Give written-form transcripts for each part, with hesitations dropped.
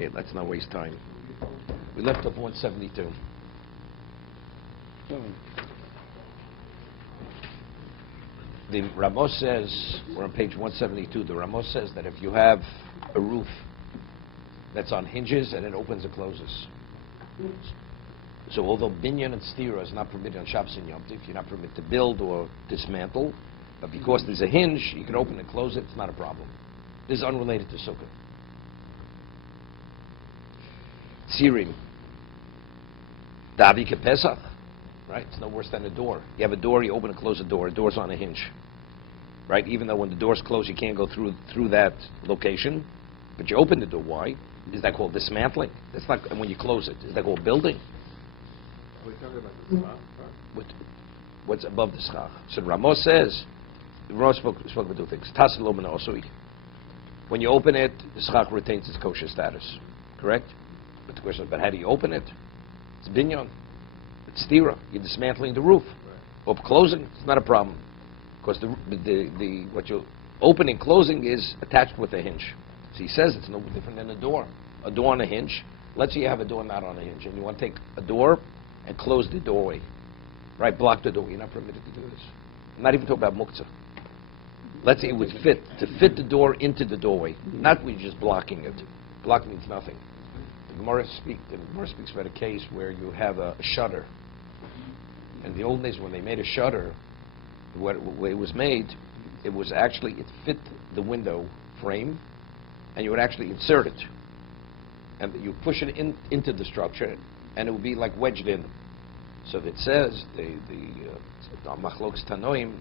Okay, let's not waste time. We left off 172. The Ramos says, we're on page 172, the Ramos says that if you have a roof that's on hinges and it opens and closes, so although binyan and stira is not permitted on Shabbos and Yom Tov, you're not permitted to build or dismantle, but because there's a hinge, you can open and close it, it's not a problem. This is unrelated to Sukkah. Tzirim. Davi Pesach, right? It's no worse than a door. You have a door, you open and close the door. A door's on a hinge, right? Even though when the door's closed, you can't go through that location, but you open the door. Why? Is that called dismantling? That's not. And when you close it, is that called building? Are we talking about the schach? What's above the schach? So Ramos says, Ramos spoke about two things. Tasselom and osui. When you open it, the schach retains its kosher status, correct? But the question is, but how do you open it? It's binyan. It's stira. You're dismantling the roof. Right. Or closing, it's not a problem. Because what you're opening, closing is attached with a hinge. So he says it's no different than a door. A door on a hinge. Let's say you have a door not on a hinge, and you want to take a door and close the doorway. Right? Block the door. You're not permitted to do this. I'm not even talking about muktzah. Let's say it would fit, to fit the door into the doorway. Not we just blocking it. Block means nothing. The Gemara speaks about a case where you have a shutter. In the old days when they made a shutter, the way it was made, it fit the window frame, and you would actually insert it. And you push it into the structure, and it would be like wedged in. So it says, the Machlokes Tanoim,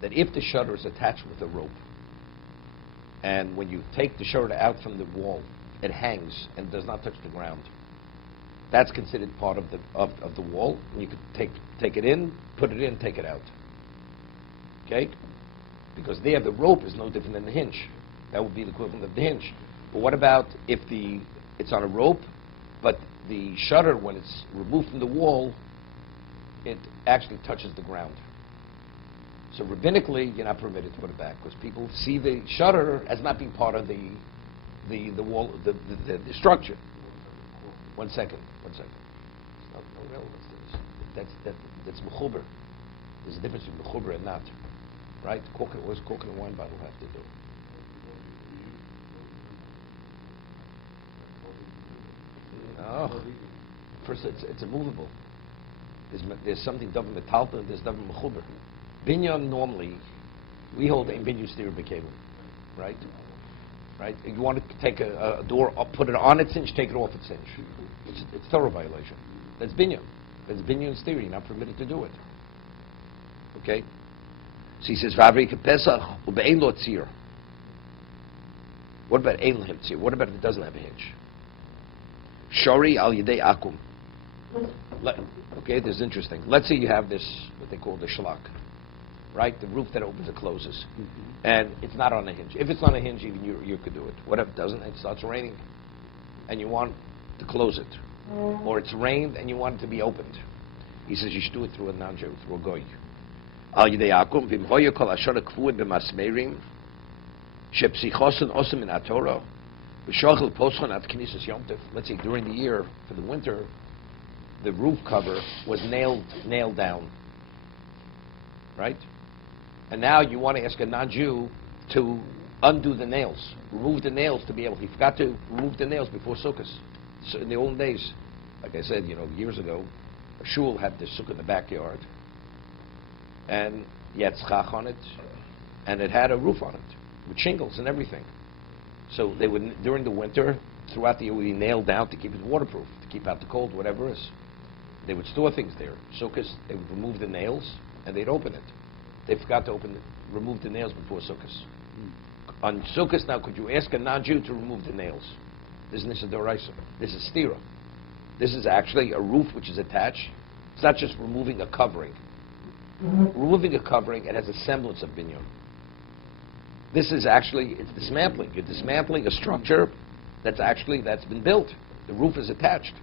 that if the shutter is attached with a rope, and when you take the shutter out from the wall, it hangs and does not touch the ground, that's considered part of the wall. And you could take it in, put it in, take it out. Okay? Because there the rope is no different than the hinge. That would be the equivalent of the hinge. But what about if it's on a rope, but the shutter, when it's removed from the wall, it actually touches the ground? So rabbinically, you're not permitted to put it back because people see the shutter as not being part of the wall, the structure. One second. It's no relevance to this. That's mechuber. There's a difference between mechuber and not, right? What does cork and a wine bottle have to do? No. First, it's immovable. There's something double metalta. There's double mechuber. Binyan normally, we hold a binyan stira b'kevim, right? Right? You want to take a door, put it on its hinge, take it off its hinge. It's thorough violation. That's binyan. That's binyan stira. You're not permitted to do it. Okay? So he says, "V'avri kepesach ube'ein lo tzir." What about ein lehem tzir? What about if it doesn't have a hinge? Shori al yedei akum. Okay, this is interesting. Let's say you have this, what they call the shlak. Right? The roof that opens and closes. And it's not on a hinge. If it's on a hinge, even you could do it. What if it doesn't? It starts raining. And you want to close it. Or it's rained and you want it to be opened. He says you should do it through a non-Jew, through a goy. Al yidei akum, v'im hoya kol ashor kfuin b'masmerim, shepsichosun osem in atorah, v'shochel poschon at knisas Yom Tov. Let's say during the year, for the winter, the roof cover was nailed down. Right? And now you want to ask a non-Jew to undo the nails, remove the nails to be able. He forgot to remove the nails before Sukkot. So in the old days, like I said, years ago, a shul had the sukkah in the backyard, and you had schach on it, and it had a roof on it with shingles and everything. So they would, during the winter, throughout the year, would be nailed down to keep it waterproof, to keep out the cold, whatever it is. They would store things there. Sukkot, they would remove the nails and they'd open it. They forgot to remove the nails before Sukkot. On Sukkot now, could you ask a non-Jew to remove the nails? This is Doraisa. This is stira. This is actually a roof which is attached. It's not just removing a covering. Removing a covering, it has a semblance of binyan. This is actually, it's dismantling. You're dismantling a structure that's been built. The roof is attached.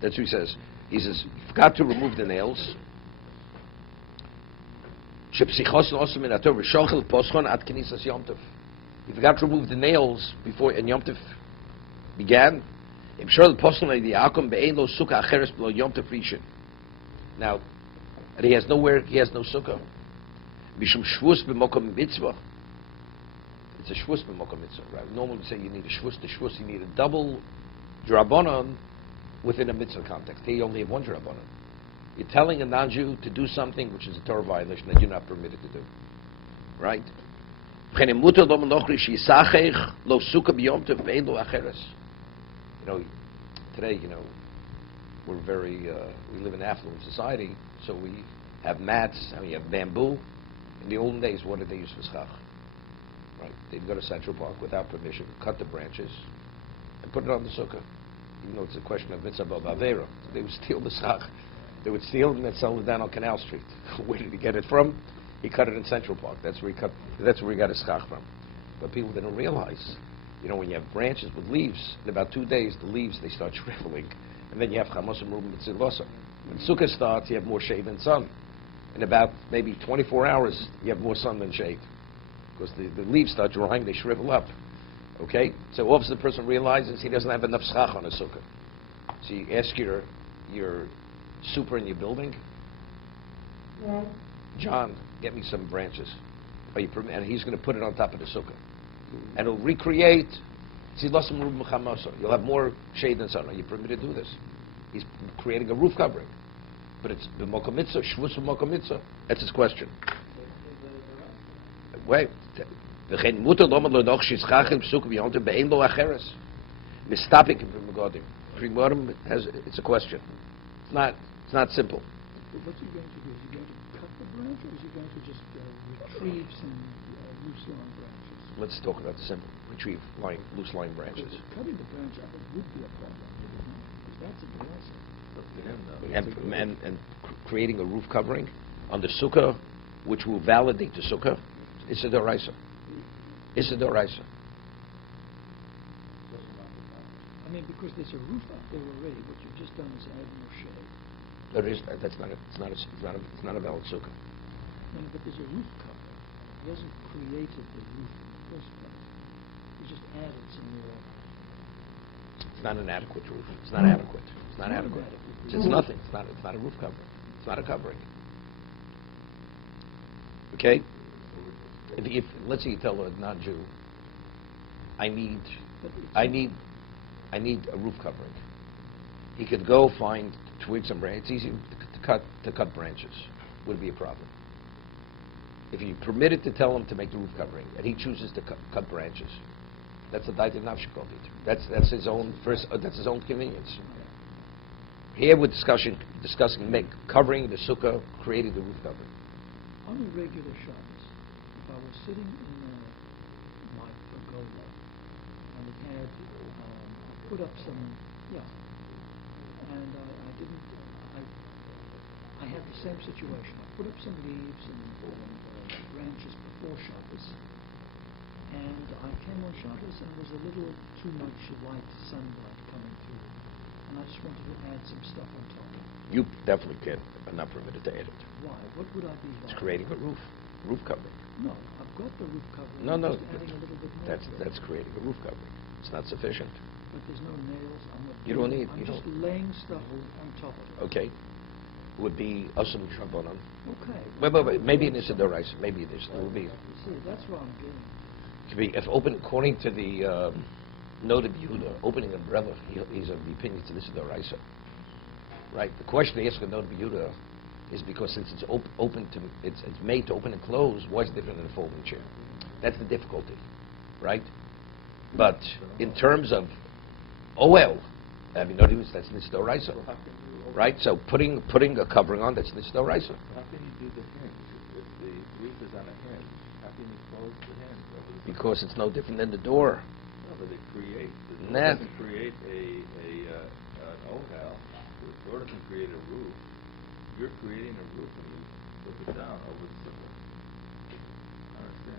That's what he says. He says, you forgot to remove the nails. You forgot to remove the nails before in Yom Tov. began. I'm sure the apostle the Yaakov be'ein lo sukkah acheres b'lo yom tov rishon. Now, and he has no sukkah. Mishum shvus b'mokom mitzvah. It's a shvus b'mokom mitzvah, right? Normally we say you need a shvus. The shvus, you need a double drabanan within a mitzvah context. Here you only have one drabanan. You're telling a non-Jew to do something which is a Torah violation that you're not permitted to do, right? You know, today, we're we live in an affluent society, so we have mats, and we have bamboo. In the olden days, what did they use for schach? Right? They'd go to Central Park without permission, cut the branches, and put it on the sukkah. Even though it's a question of mitzvah b'avera, they would steal the schach. They would steal it and then sell it down on Canal Street. Where did he get it from? He cut it in Central Park. That's where he got his schach from. But people didn't realize, when you have branches with leaves, in about 2 days, the leaves, they start shriveling. And then you have Chamos and Rubin Saragossa. When Sukkah starts, you have more shade than sun. In about maybe 24 hours, you have more sun than shade. Because the leaves start drying, they shrivel up. Okay? So all of a sudden the person realizes he doesn't have enough schach on his sukkah. So you ask your super in your building, John, get me some branches. And he's going to put it on top of the sukkah. And it'll recreate. You'll have more shade than sun. Are you permitted to do this? He's creating a roof covering. But it's b'mokom mitzvah, shvus b'mokom mitzvah. That's his question. Wait. It's a question. It's not simple. What's he going to do? Is he going to cut the branch, or is he going to just retrieve some loose line branches? Let's talk about the simple. Retrieve loose line branches. Cutting the branch up would be a problem, because that's a blessing. And creating a roof covering on the sukkah, which will validate the sukkah, it's a doraisa. It's a doraisa. I mean, because there's a roof up there already. What you've just done is add more shade. It's not a valid sukkah. No, but there's a roof cover. He hasn't created the roof in the first place. He just added some more. It's not an adequate roof. It's not adequate. It's not adequate. It's nothing. It's not a roof covering. It's not a covering. Okay? If let's say you tell a non-Jew, I need a roof covering. He could go find twigs and branches. It's easy to cut branches. Would be a problem. If you permitted to tell him to make the roof covering, and he chooses to cut branches, that's a daita nafshikol. That's his own that's his own convenience. Here we're discussing covering the sukkah, creating the roof covering. On a regular Shabbos, if I was sitting in my pergola and it had put up some, and I had the same situation. I put up some leaves and branches before Shabbos, and I came on Shabbos and there was a little too much light, sunlight coming through, and I just wanted to add some stuff on top. You definitely can't. I'm not permitted to add it. Why? What would I be like? It's creating a roof covering. No, I've got the roof covering. No, just adding a little bit more. That's creating a roof covering. It's not sufficient. But there's no nails. I'm just laying stuff on top of it. Okay. Would be asum shabbanon. Okay. Wait. Maybe it is a doraisa. Maybe it is. It will be. See, that's what I'm doing. Could be if open according to the note of Yehuda, opening an umbrella. He's of the opinion that this is doraisa. Right. The question they ask for note of Yehuda is because since it's it's made to open and close. Why is it different than a folding chair? That's the difficulty, right? But in terms of that's nitzdoraisa, right? So putting a covering on, that's nitzdoraisa. How can you do the hinge? If the roof is on a hinge, how can you close the hinge? Because it's no different than the door. No, but it doesn't create an oval. The door doesn't create a roof. You're creating a roof when you put it down over the sukkah.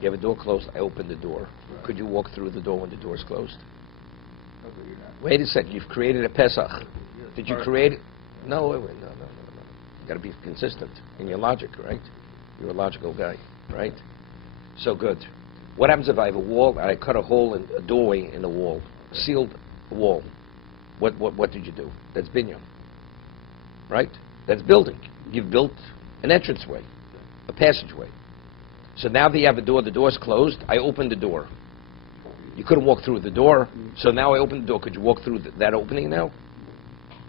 You have a door closed, I open the door. Right. Could you walk through the door when the door is closed? No, but you're not. Wait a second, you've created a Pesach. Did you create it? No. You got to be consistent in your logic, right? You're a logical guy, right? So good. What happens if I have a wall and I cut a hole in a doorway in the wall, sealed a wall. What did you do? That's binyan, right? That's building. You've built an entranceway, a passageway. So now that you have a door, the door's closed, I opened the door. You couldn't walk through the door, so now I opened the door. Could you walk through that opening now?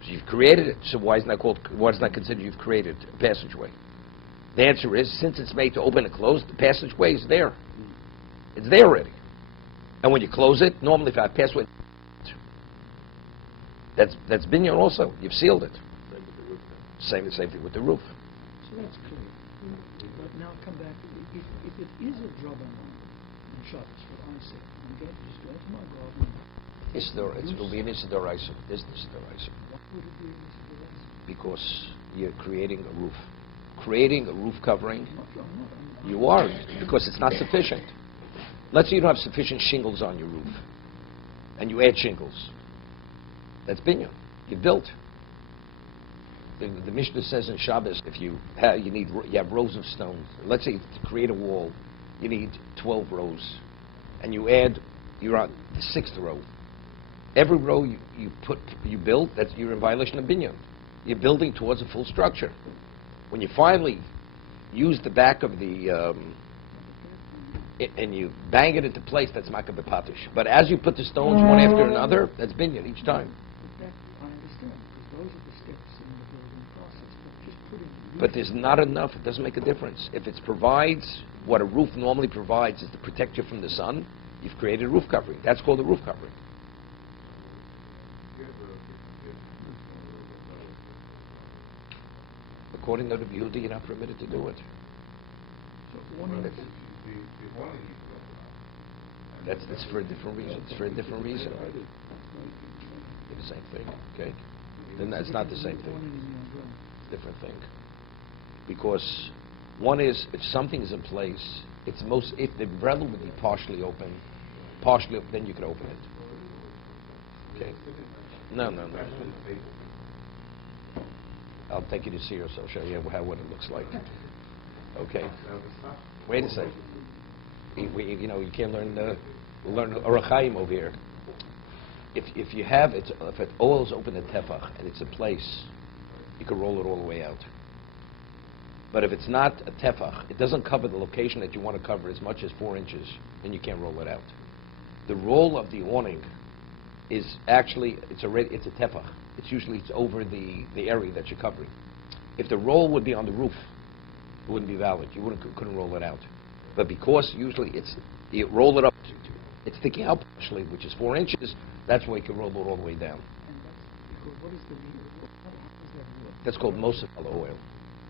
So you've created it, so why is it not considered you've created a passageway? The answer is, since it's made to open and close, the passageway is there. It's there already. And when you close it, normally if I have passway, that's binyan also. You've sealed it. Same thing with the roof. So that's clear. But now come back. If it is a drabanan in Shabbos, what I say, I'm going to just go into my garden. It will be an Isidoraisa. What would it be an Isidoraisa? Because you're creating a roof. Creating a roof covering. I'm You are, because it's not sufficient. Let's say you don't have sufficient shingles on your roof, and you add shingles. That's binyan. You built. The Mishnah says in Shabbos, if you have rows of stones. Let's say to create a wall, you need 12 rows, and you're on the 6th row. Every row you build, you're in violation of binyan. You're building towards a full structure. When you finally use the back of the and you bang it into place, that's makah b'patish. But as you put the stones one after another, that's binyan each time. But that I understand, because those are the steps in the building process. But just putting. But there's not enough. It doesn't make a difference. If it provides what a roof normally provides is to protect you from the sun, you've created a roof covering. That's called a roof covering. According to the Yehuda, you're not permitted to do it. So one of the That's for a different reason. It's for a different reason. The same thing, okay? Then that's not the same thing. Different thing. Because one is, if something is in place, if the umbrella would be partially open, then you could open it. Okay? No. I'll take you to see us. I'll show you what it looks like. Okay. Wait a second. You can't learn Orach Chaim over here. If you have it, if it always open at tefach and it's a place, you can roll it all the way out. But if it's not a tefach, it doesn't cover the location that you want to cover as much as 4 inches, then you can't roll it out. The roll of the awning is actually it's a tefach. It's over the area that you're covering. If the roll would be on the roof, it wouldn't be valid. You couldn't roll it out. But because usually you roll it up, it's sticking out partially, which is 4 inches. That's why you can roll it all the way down. And that's because what is the meaning? How does that work? That's called mosafel oil.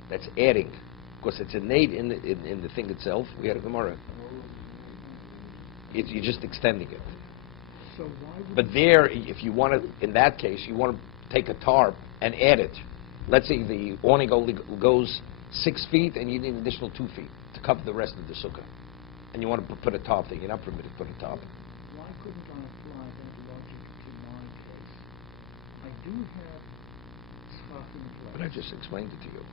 That's adding, because it's innate in the thing itself. We had a Gemara. You're just extending it. So why would But there, if you want to, in that case, you want to take a tarp and add it. Let's say the awning only goes 6 feet, and you need an additional 2 feet to cover the rest of the sukkah. And you want to put a top there. You're not permitted to put a top. Why couldn't I apply that logic to my case? I do have schach in place. But I just explained it to you.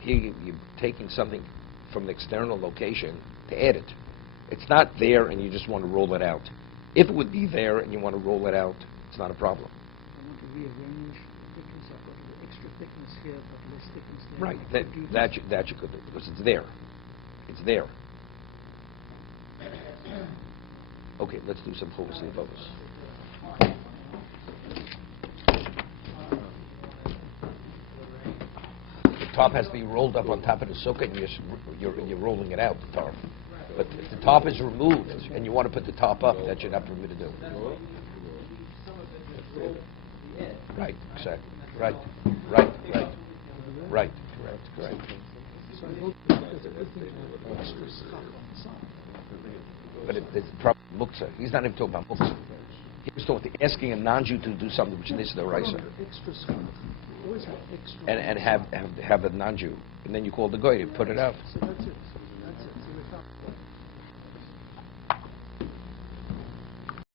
Here you're taking something from the external location to add it. It's not there and you just want to roll it out. If it would be there and you want to roll it out, it's not a problem. I want to rearrange the thickness. I've got a little extra thickness here, but less thickness there. Right. I could do this. That you could do because it's there. It's there. Okay, let's do some Chovos HaLevavos. The top has to be rolled up on top of the sukkah, and you're rolling it out, the tarp. But if the top is removed and you want to put the top up, that you're not permitted to do. Right, exactly. Right. Correct. So I hope that there's a good thing to have extra schach on the side. But it's probably muktzah. He's not even talking about muktzah. He was talking asking a non-Jew to do something which is the Raisa. Extra schach. Always have extra. And have a non-Jew. And then you call the guy to put it out. So that's it. So